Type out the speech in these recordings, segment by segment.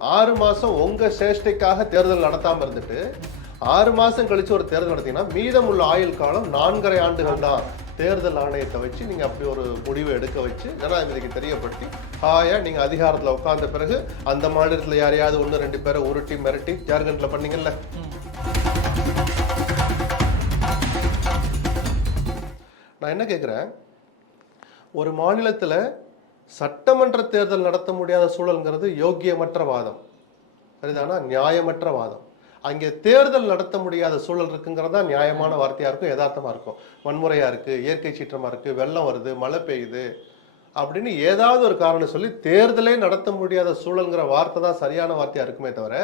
6 மாசம் உங்க சேஷ்டைக்காக தேர்தல் நடத்தாம இருந்துட்டு 6 மாசம் கழிச்சு ஒரு தேர்தல் நடத்தீங்கன்னா மீதமுள்ள ஆயுள் காலம் 4.5 ஆண்டுகள் தான். தேர்தல் ஆணையத்தை வச்சு நீங்க அப்படி ஒரு முடிவை எடுக்க வச்சு ஜனாதிபதிக்கு தெரியப்படுத்தி ஹாயா நீங்க அதிகாரத்துல உட்கார்ந்த பிறகு அந்த மாநிலத்துல யாரையாவது 1-2 பேரை உருட்டி மிரட்டி ஜார்க்கண்ட்ல பண்ணீங்கல்ல. நான் என்ன கேட்கிறேன், ஒரு மாநிலத்துல சட்டமன்ற தேர்தல் நடத்த முடியாத சூழல்ங்கிறது யோக்கியமற்ற வாதம், சரிதானா? நியாயமற்ற வாதம். அங்கே தேர்தல் நடத்த முடியாத சூழல் இருக்குங்கிறதா நியாயமான வார்த்தையா இருக்கும், யதார்த்தமா இருக்கும். வன்முறையா இருக்கு, இயற்கை சீற்றமா இருக்கு, வெள்ளம் வருது, மழை பெய்யுது அப்படின்னு ஏதாவது ஒரு காரணம் சொல்லி தேர்தலே நடத்த முடியாத சூழல்ங்கிற வார்த்தை தான் சரியான வார்த்தையா இருக்குமே தவிர,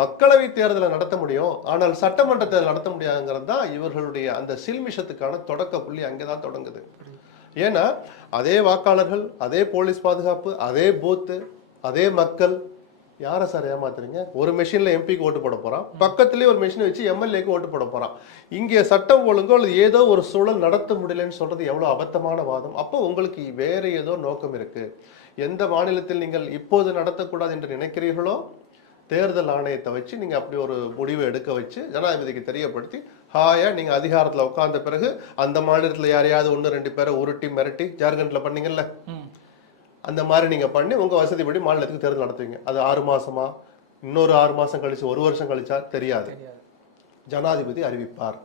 மக்களவை தேர்தலை நடத்த முடியும் ஆனால் சட்டமன்ற தேர்தல் நடத்த முடியாதுங்கிறது தான் இவர்களுடைய அந்த சில்மிஷத்துக்கான தொடக்க புள்ளி. அங்கேதான் தொடங்குது. ஏன்னா அதே வாக்காளர்கள், அதே போலீஸ் பாதுகாப்பு, அதே பூத்து, அதே மக்கள். யாரை சார் ஏமாத்துறீங்க? ஒரு மெஷின்ல எம்பிக்கு ஓட்டு போட போறான், பக்கத்துலேயே ஒரு மெஷினை வச்சு எம்எல்ஏக்கு ஓட்டு போட போறான். இங்கே சட்டம் ஒழுங்கோ அல்லது ஏதோ ஒரு சூழல் நடத்த முடியலன்னு சொல்றது எவ்வளவு அபத்தமான வாதம். அப்போ உங்களுக்கு வேற ஏதோ நோக்கம் இருக்கு. எந்த மாநிலத்தில் நீங்கள் இப்போது நடத்தக்கூடாது என்று நினைக்கிறீர்களோ தேர்தல் ஆணையத்தை வச்சு நீங்க அப்படி ஒரு முடிவை எடுக்க வச்சு ஜனாதிபதிக்கு தெரியப்படுத்தி ஹாயா நீங்க அதிகாரத்துல உட்கார்ந்த பிறகு அந்த மாநிலத்துல யாரையாவது 1-2 பேரை உருட்டி மிரட்டி ஜார்க்கண்ட்ல பண்ணீங்கல்ல, அந்த மாதிரி நீங்க பண்ணி உங்க வசதிப்படி மாநிலத்துக்கு தேர்தல் நடத்துவீங்க. அது 6 மாசமா, இன்னொரு 6 மாசம் கழிச்சு, 1 வருஷம் கழிச்சா தெரியாது, ஜனாதிபதி அறிவிப்பார்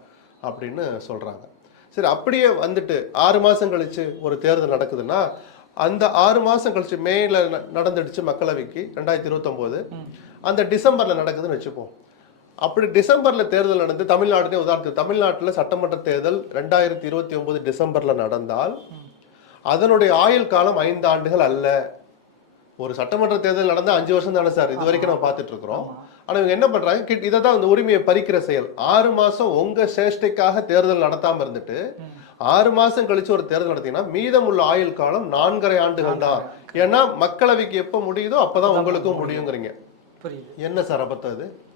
அப்படின்னு சொல்றாங்க. சரி, அப்படியே வந்துட்டு 6 மாசம் கழிச்சு ஒரு தேர்தல் நடக்குதுன்னா அந்த 6 மாசம் கழிச்சு மேல நடந்துடுச்சு மக்களவைக்கு 2029, அந்த டிசம்பர்ல நடக்குதுன்னு வச்சுப்போம். அப்படி டிசம்பர்ல தேர்தல் நடந்து தமிழ்நாடு உதாரணத்துக்கு தமிழ்நாட்டில் சட்டமன்ற தேர்தல் 2029 டிசம்பர்ல நடந்தால் அதனுடைய ஆயுள் காலம் 5 ஆண்டுகள் அல்ல. ஒரு சட்டமன்ற தேர்தல் நடந்தா 5 வருஷம் தானே சார் இது வரைக்கும் நம்ம பார்த்துட்டு இருக்கிறோம். ஆனா இவங்க என்ன பண்றாங்க, இதை தான் இந்த உரிமையை பறிக்கிற செயல். 6 மாசம் உங்க சேஷ்டைக்காக தேர்தல் நடத்தாம இருந்துட்டு 6 மாசம் கழிச்சு ஒரு தேர்தல் நடத்தீங்கன்னா மீதமுள்ள ஆயுள் காலம் 4.5 ஆண்டுகள் தான். ஏன்னா மக்களவைக்கு எப்ப முடியுதோ அப்பதான் உங்களுக்கும் முடியுங்கிறீங்க. என்ன சார் அபத்தம் இது?